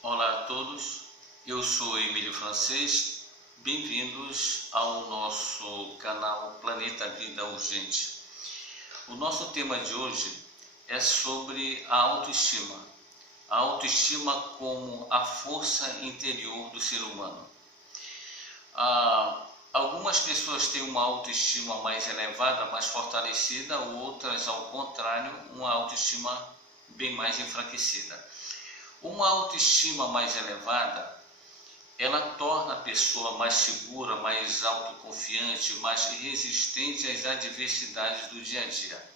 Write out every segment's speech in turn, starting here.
Olá a todos, eu sou Emílio Francês, bem-vindos ao nosso canal Planeta Vida Urgente. O nosso tema de hoje é sobre a autoestima como a força interior do ser humano. Algumas pessoas têm uma autoestima mais elevada, mais fortalecida, outras, ao contrário, uma autoestima bem mais enfraquecida. Uma autoestima mais elevada, ela torna a pessoa mais segura, mais autoconfiante, mais resistente às adversidades do dia a dia.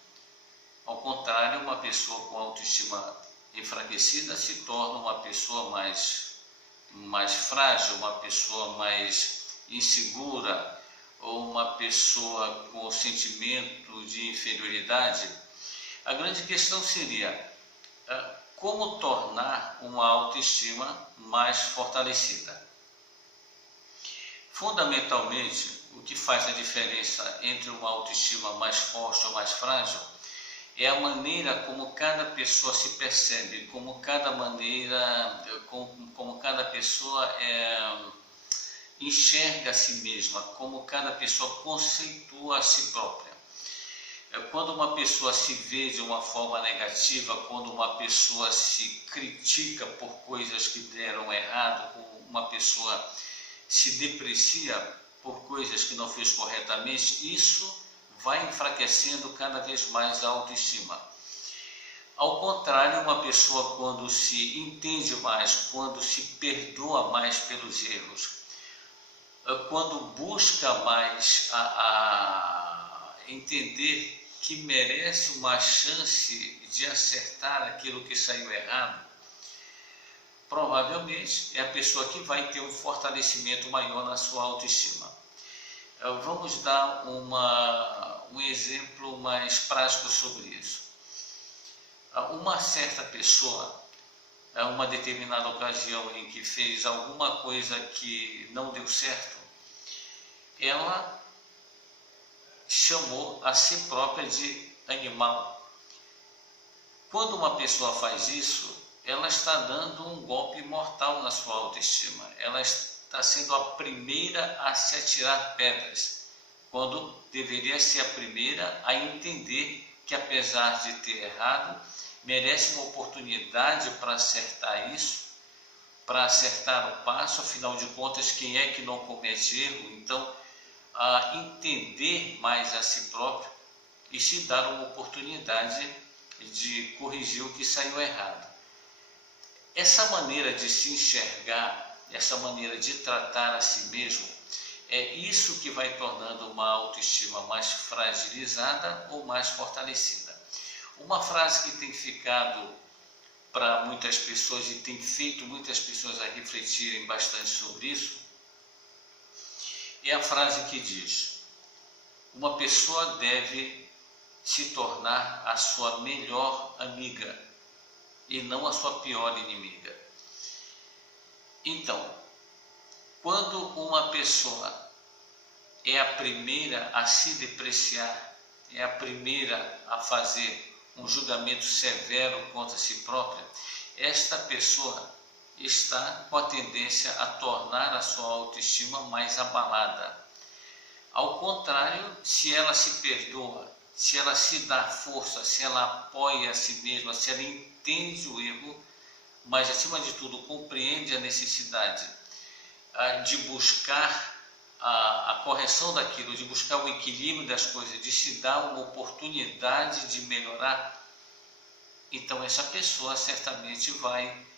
Ao contrário, uma pessoa com autoestima enfraquecida se torna uma pessoa mais frágil, uma pessoa mais insegura, ou uma pessoa com sentimento de inferioridade. A grande questão seria como tornar uma autoestima mais fortalecida. Fundamentalmente, o que faz a diferença entre uma autoestima mais forte ou mais frágil é a maneira como cada pessoa se percebe, como cada pessoa enxerga a si mesma, como cada pessoa conceitua a si própria. Quando uma pessoa se vê de uma forma negativa, quando uma pessoa se critica por coisas que deram errado, quando uma pessoa se deprecia por coisas que não fez corretamente, isso vai enfraquecendo cada vez mais a autoestima. Ao contrário, uma pessoa quando se entende mais, quando se perdoa mais pelos erros, quando busca mais a entender que merece uma chance de acertar aquilo que saiu errado, provavelmente é a pessoa que vai ter um fortalecimento maior na sua autoestima. Vamos dar um exemplo mais prático sobre isso. Uma certa pessoa, uma determinada ocasião em que fez alguma coisa que não deu certo, ela chamou a si própria de animal. Quando uma pessoa faz isso, ela está dando um golpe mortal na sua autoestima. Ela está sendo a primeira a se atirar pedras, quando deveria ser a primeira a entender que, apesar de ter errado, merece uma oportunidade para acertar isso, para acertar o passo. Afinal de contas, quem é que não comete erro? Então, a entender mais a si próprio e se dar uma oportunidade de corrigir o que saiu errado. Essa maneira de se enxergar, essa maneira de tratar a si mesmo, é isso que vai tornando uma autoestima mais fragilizada ou mais fortalecida. Uma frase que tem ficado para muitas pessoas e tem feito muitas pessoas a refletirem bastante sobre isso, é a frase que diz: uma pessoa deve se tornar a sua melhor amiga e não a sua pior inimiga. Então, quando uma pessoa é a primeira a se depreciar, é a primeira a fazer um julgamento severo contra si própria, esta pessoa está com a tendência a tornar a sua autoestima mais abalada. Ao contrário, se ela se perdoa, se ela se dá força, se ela apoia a si mesma, se ela entende o erro, mas acima de tudo compreende a necessidade de buscar a correção daquilo, de buscar o equilíbrio das coisas, de se dar uma oportunidade de melhorar, então essa pessoa certamente vai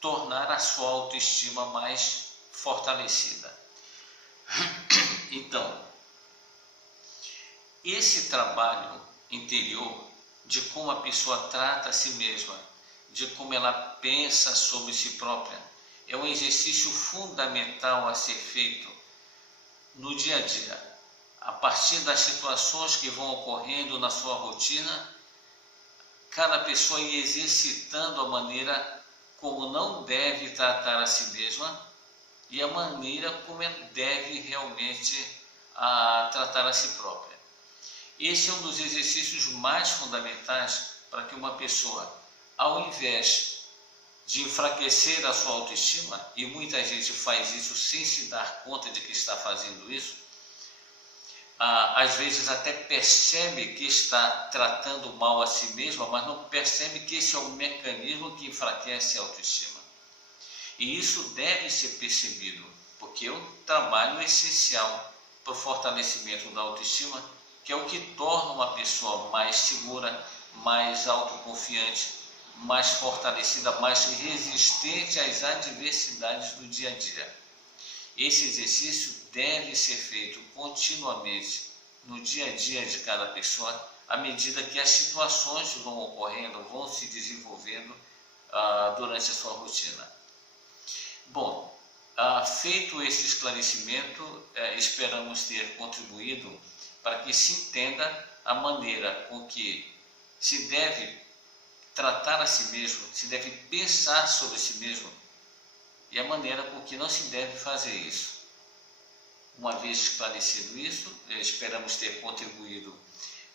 tornar a sua autoestima mais fortalecida. Então, esse trabalho interior de como a pessoa trata a si mesma, de como ela pensa sobre si própria, é um exercício fundamental a ser feito no dia a dia. A partir das situações que vão ocorrendo na sua rotina, cada pessoa ir exercitando a maneira como não deve tratar a si mesma e a maneira como ela deve realmente tratar a si própria. Esse é um dos exercícios mais fundamentais para que uma pessoa, ao invés de enfraquecer a sua autoestima, e muita gente faz isso sem se dar conta de que está fazendo isso, às vezes até percebe que está tratando mal a si mesma, mas não percebe que esse é um mecanismo que enfraquece a autoestima. E isso deve ser percebido, porque é um trabalho essencial para o fortalecimento da autoestima, que é o que torna uma pessoa mais segura, mais autoconfiante, mais fortalecida, mais resistente às adversidades do dia a dia. Esse exercício deve ser feito continuamente no dia a dia de cada pessoa, à medida que as situações vão ocorrendo, vão se desenvolvendo durante a sua rotina. Bom, feito esse esclarecimento, esperamos ter contribuído para que se entenda a maneira com que se deve tratar a si mesmo, se deve pensar sobre si mesmo e a maneira com que não se deve fazer isso. Uma vez esclarecido isso, esperamos ter contribuído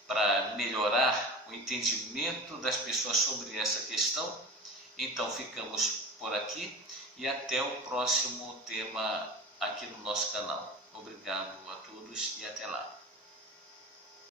para melhorar o entendimento das pessoas sobre essa questão. Então ficamos por aqui e até o próximo tema aqui no nosso canal. Obrigado a todos e até lá.